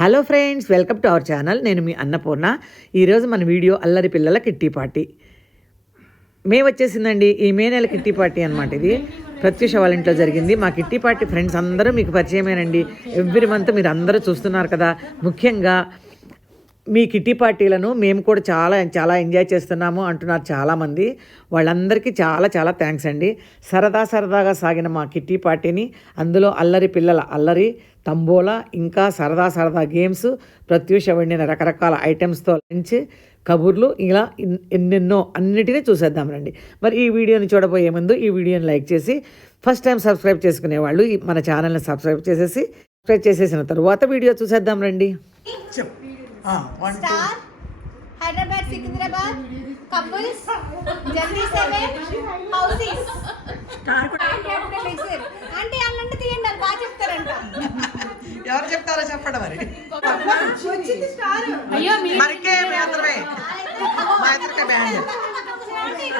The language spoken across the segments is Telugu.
Hello friends, welcome to our channel. నేను మీ అన్నపూర్ణ. ఈరోజు మన వీడియో అల్లరి పిల్లల కిట్టి పార్టీ. మే వచ్చేసిందండి. ఈ మే నెల కిట్టి పార్టీ అనమాట. ఇది ప్రత్యూష వాళ్ళ ఇంట్లో జరిగింది. మా కిట్టి పార్టీ ఫ్రెండ్స్ అందరూ మీకు పరిచయమేనండి. ఎవ్రీ మంత్ మీరు అందరూ చూస్తున్నారు కదా. ముఖ్యంగా మీ కిట్టి పార్టీలను మేము కూడా చాలా చాలా ఎంజాయ్ చేస్తున్నాము అంటున్నారు చాలామంది. వాళ్ళందరికీ చాలా చాలా థ్యాంక్స్ అండి. సరదాగా సాగిన మా కిట్టి పార్టీని, అందులో అల్లరి పిల్లల అల్లరి, తంబోలా, ఇంకా సరదా గేమ్స్, ప్రత్యూష వండిన రకరకాల ఐటమ్స్తో లంచ్, కబుర్లు, ఇలా ఎన్నెన్నో అన్నిటినీ చూసేద్దాం రండి. మరి ఈ వీడియోని చూడబోయే ముందు ఈ వీడియోని లైక్ చేసి, ఫస్ట్ టైం సబ్స్క్రైబ్ చేసుకునే వాళ్ళు మన ఛానల్ని సబ్స్క్రైబ్ చేసేసిన తర్వాత వీడియో చూసేద్దాం రండి. స్టార్, హైదరాబాద్, సికింద్రాబాద్, కపుల్స్, జల్దీ 7, హౌసెస్. స్టార్ కూడా అంటే అన్నంటే తీయండి, బాగా చెప్తారంట. ఎవరు చెప్తారో చెప్పండి మరి. వచ్చింది స్టార్. అయ్యో మరికే మాత్రమే మా ఇద్దరికే బ్యాండ్.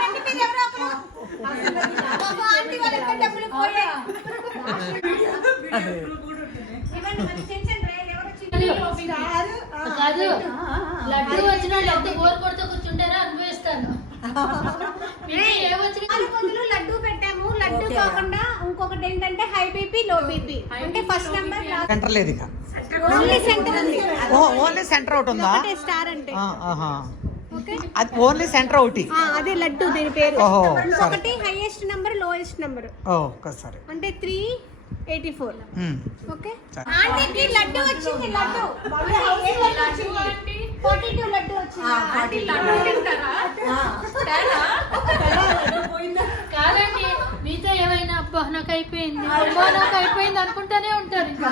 రెండు పేరు ఎవరో ఒకరు. బాబా ఆంటీ వాళ్ళకి డబ్బులు పోయాయి. ఇవన్నీ మంచి టెన్షన్ రే. ఎవరు వచ్చింది? స్టార్ కాదు, లడ్డు వచ్చిన లడ్డు బోర్ కొడుతూ కూర్చుంటారా అనుభవిస్తాను. లడ్డు పెట్టాము. లడ్డు కాకుండా ఇంకొకటి ఏంటంటే హై బీపీ, లో బీపీ. అంటే ఫస్ట్ నెంబర్ సెంటర్ లేదు, ఇక ఓన్లీ సెంటర్ ఉంది. ఓన్లీ సెంటర్ ఒకటి ఉందా? స్టార్ అంటే అది ఓన్లీ సెంటర్ ఒకటి. అదే లడ్డు దీని పేరు. ఓహో, ఒకటి హైయెస్ట్ నెంబర్, లోయెస్ట్ నెంబర్. సరే అంటే 384. ఓకే, ఆంటీకి లడ్డు వచ్చింది. లడ్డు 42 లడ్డు వచ్చింది. కాదండి, మీతో ఏమైనా అబ్బా నాకు అయిపోయింది అనుకుంటానే ఉంటారు. ఇంకా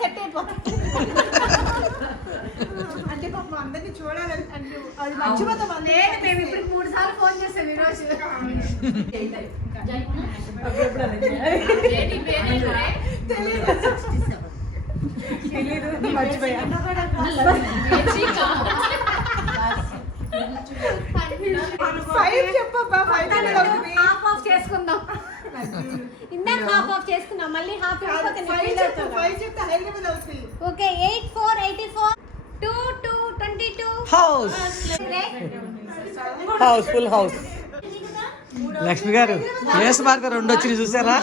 సెట్ అయిపోతుంది. అంటే పాపం అందరినీ చూడాలని లేదు. మేము ఇప్పుడు 3 సార్లు ఫోన్ చేసాం ఈరోజు. చేసుకుందాం. ఇందాక హాఫ్ ఆఫ్ చేసుకున్నాం, మళ్ళీ half okay. 8484 2222 full house. Lakshmi గారు ప్లేస్ మార్కర్ 2 వచ్చి చూసారా?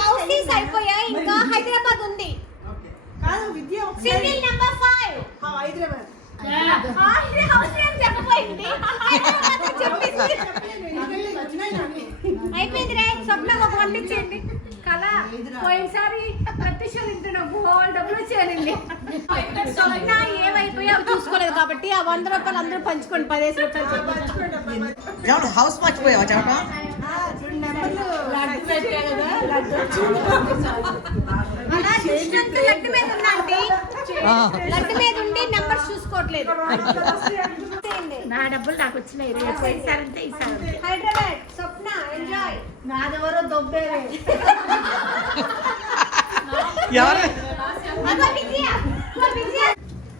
హౌసెస్ అయిపోయాయి. ఇంకా హైదరాబాద్ ఉంది. Single number 5 Hyderabad. అయిపోయింది రే. స్వప్న ఒక పంపించండి. కళ పోయినసారి ప్రతిష్ట తింటున్నా బోల్ డబ్బులు వచ్చేయాలండి. స్వప్న ఏమైపోయి అవి చూసుకోలేదు కాబట్టి ఆ 100 రూపాయలు అందరూ పంచుకోండి. 15 రూపాయలు. హౌస్ మర్చిపోయావా చెప్ప? లడ్డు మీద ఉన్నా ఆంటీ. లడ్డు మీద ఉండి నెంబర్స్ చూసుకోవట్లేదు. నా డబ్బులు నాకు వచ్చినాయి. హైదరాబాద్ స్వప్న ఎంజాయ్. నాదెవరో దొబ్బేరే.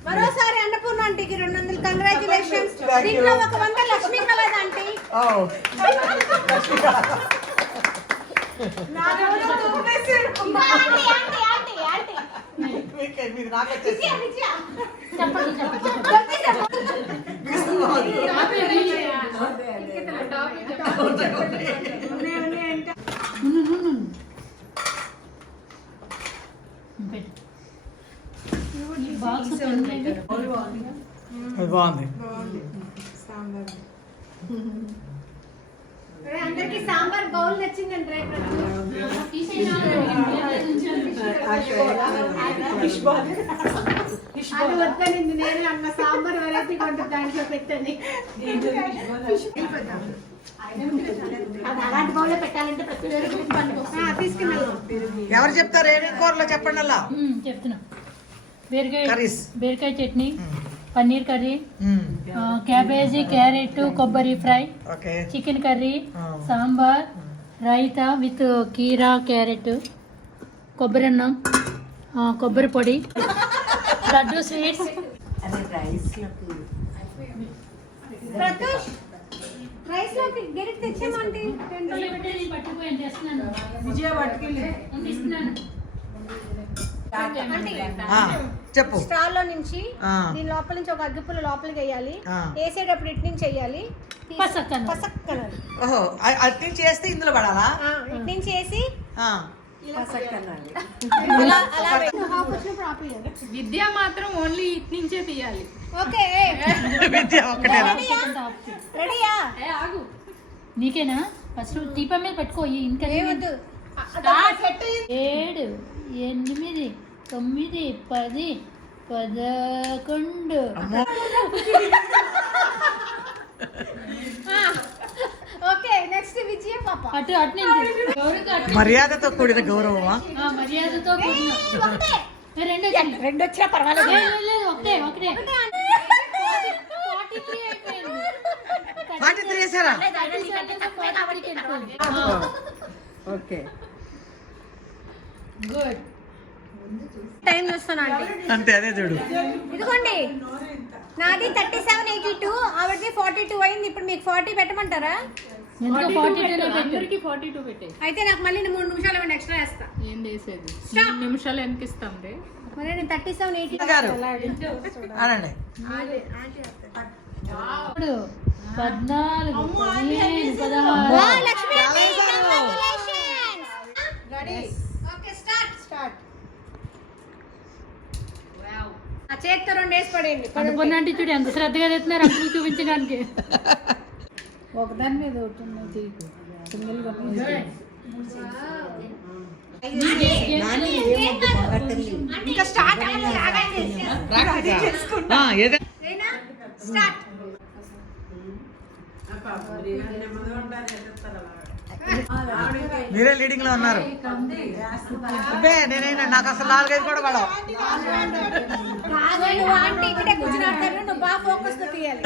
మరోసారి అన్నపూర్ణ ఆంటీకి 200 కంగ్రాచులేషన్స్. దీంట్లో ఒక 100 లక్ష్మీ కళ ఆంటీ. బాగుంది. అందరికి సాంబార్ బౌల్ నచ్చిందంటే అది వద్దనింది. నేను అన్న సాంబార్ వెరైటీ కొంత దాంట్లో పెట్టండి. అలాంటి బౌల్ పెట్టాలంటే తీసుకున్నాను. ఎవరు చెప్తారు? ఏమేమి కూరలో చెప్పండి. అలా చెప్తున్నా. బీరకాయ chutney, paneer curry, cabbage, carrot, కొబ్బరి fry, chicken curry, sambar, raita with కీరా, క్యారెట్, కొబ్బరి అన్నం, కొబ్బరి పొడి, లడ్డు స్వీట్స్. రైస్ లోకి గెరిట్ తెచ్చామంటే చేస్తున్నాను. విజయ పట్టుకెళ్ళి ఉంది, ఇస్తున్నాను. ఆ, చెప్పు. స్ట్రాలో నుంచి ఆ. దీని లోపల నుంచి ఒక అగ్గిపుల్ల లోపలికి వేయాలి. ఆ. వేసేటప్పుడు ఇటు నుంచి వేయాలి. పసక్కన. పసక్కన. ఓహో అటు నుంచి చేస్తే ఇందులో పడాలా? ఇటు నుంచి వేసి ఆ. అలా అలా హాఫ్ వచ్చినప్పుడు ఆపేయాలి. విద్య మాత్రం ఓన్లీ ఇటు నుంచే తీయాలి. ఓకే విద్య ఒక్కటేనా? రెడీయా? ఆగు. నీకేనా? ఫస్ట్ దీపం మీద పెట్టుకో. ఇంకా ఏమొద్దు. 7 8 9 10 11. అమ్మో. ఓకే నెక్స్ట్ విజయ పాప. అటు అటు నుంచి ఎవరికి అటు. మర్యాదతో కూడిన గౌరవమా? మర్యాదతో కూడిన. ఒకటే. రెండు వచ్చింది. రెండు వచ్చినా పర్వాలేదు. లేదు, ఒకటే ఒకటే. 43 అయిపోయింది. 43 వేసారా? 43కి వెళ్ళిపోయింది. ఓకే. గుడ్. టైం చూస్తాను ఆంటీ. అంతే, అదే చూడు. ఇదిగోండి నాది 3782, ఆవిడది 42 అయింది. ఇప్పుడు మీకు 40 పెట్టమంటారా? ఎందుకు 42 పెట్టు. అందరికి 42 పెట్టే. అయితే నాకు మళ్ళీ 3 నిమిషాలు ఏమైనా ఎక్స్ట్రా వేస్తా. ఏం చేసేది? 3 నిమిషాలు వెనకిస్తాం రే. మరి నేను 3782 గారు అనండి. ఇప్పుడు 14 15 16. Lakshmi aunty, congratulations. Okay start. ఆ చేత్తో 2 వేసి పడేయండి. అనుకున్న అంటే చూడు ఎంత శ్రద్ధగా తెస్తున్నారు అంకులు చూపించడానికి. ఒకదాని మీద ఒకటి ఉన్నది సింగిల్ గా ఇంకా స్టార్ట్ అవ్వలేదు. ఆగండి. రేనా స్టార్ట్. మీరే లీడింగ్ లో ఉన్నారు. అంటే నేనైనా నాకు అసలు 4-5 కూడా పడవు. కాదు నువ్వు ఆంటీ ఇక్కడే కూర్చున్నాడు. నువ్వు బాగా ఫోకస్ తో తీయాలి.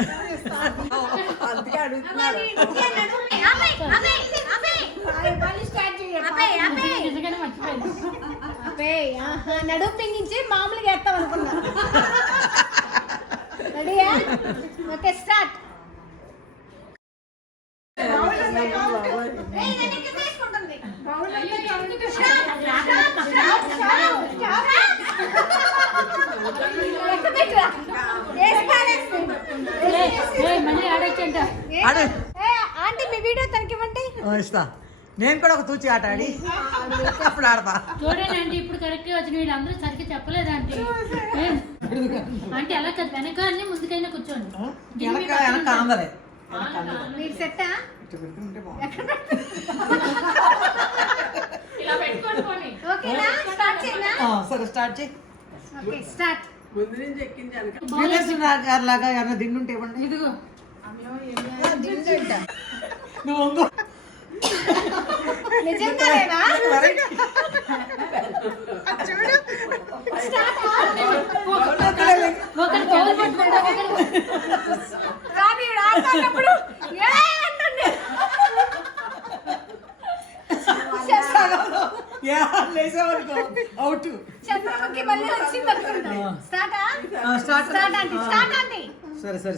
నిజంగానే మర్చిపోయింది. నడుము పింగించి మామూలుగా వేస్తాం అనుకున్నా. రెడీయా? Okay start. మళ్ళీ ఆడొచ్చంట. ఆంటీ మీ వీడియో తనకి ఇవ్వండి. ఇస్తా. నేను కూడా ఒక తూచి ఆట ఆడి అప్పుడు ఆడతా. చూడండి అంటే ఇప్పుడు కరెక్ట్ గా వచ్చిన వీళ్ళందరూ సరిగ్గా చెప్పలేదు అంటే. అంటే అలా కాదు, వెనక అన్ని ముందుకైనా కూర్చోండి. వెనక అందరే మీరు సెట్టా? ఇలా పెట్టుకోండి. ఓకేనా? స్టార్ట్ చేయనా? సరే స్టార్ట్ చేయి. Okay start. గారి లాగా ఏమన్నా దిండుంటే ఇవ్వండి. ఇదిగో నువ్వు ఉంగు. నిజంగానేనా? చూడు. ఒకరి కౌలు పట్టుకుంటా, ఒకరి కానీ ఈవిడ ఆడుతున్నప్పుడు అంటుంది. అవుట్. చంద్రముఖి మళ్ళీ వచ్చింది అనుకుంటా. స్టార్టా? Start. Start aunty, start aunty. సరే సరే.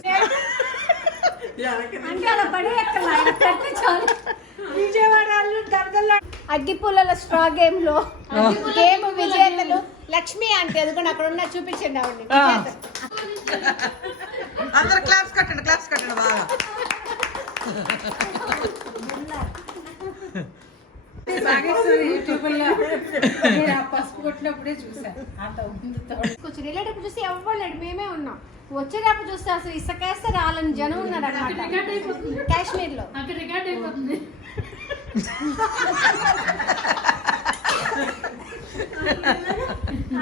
అంటే అలా పడే ఎక్కడ చాలు. విజయవాడ అగ్గిపుల్లల స్ట్రా గేమ్ లో గేమ్ విజేతలు లక్ష్మి అంటే అది కూడా అక్కడ ఉన్న చూపించండి ఆవిడని. అందరు క్లాప్స్ కట్టండి బాగా. పసుపు కొట్టినప్పుడే చూసాను. అంత కొంచెం రిలేటివ్ చూసి ఎవ్వలేడు, మేమే ఉన్నాం. వచ్చేటప్పుడు చూస్తే అసలు ఇసుకేస్తే రాలని జనం ఉన్నారు అన్నమాట కాశ్మీర్ లో. అక్కడ రికార్డ్ అయిపోతుంది.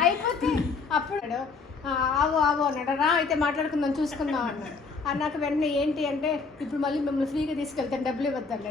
అయిపోతే అప్పుడు ఆవో అన్నాడు. రా అయితే మాట్లాడుకుందాం చూసుకుందాం అన్నాడు. అన్నాక వెంటనే ఏంటి అంటే ఇప్పుడు మళ్ళీ మిమ్మల్ని ఫ్రీగా తీసుకెళ్తాను, డబ్బులు ఇవ్వద్దండి.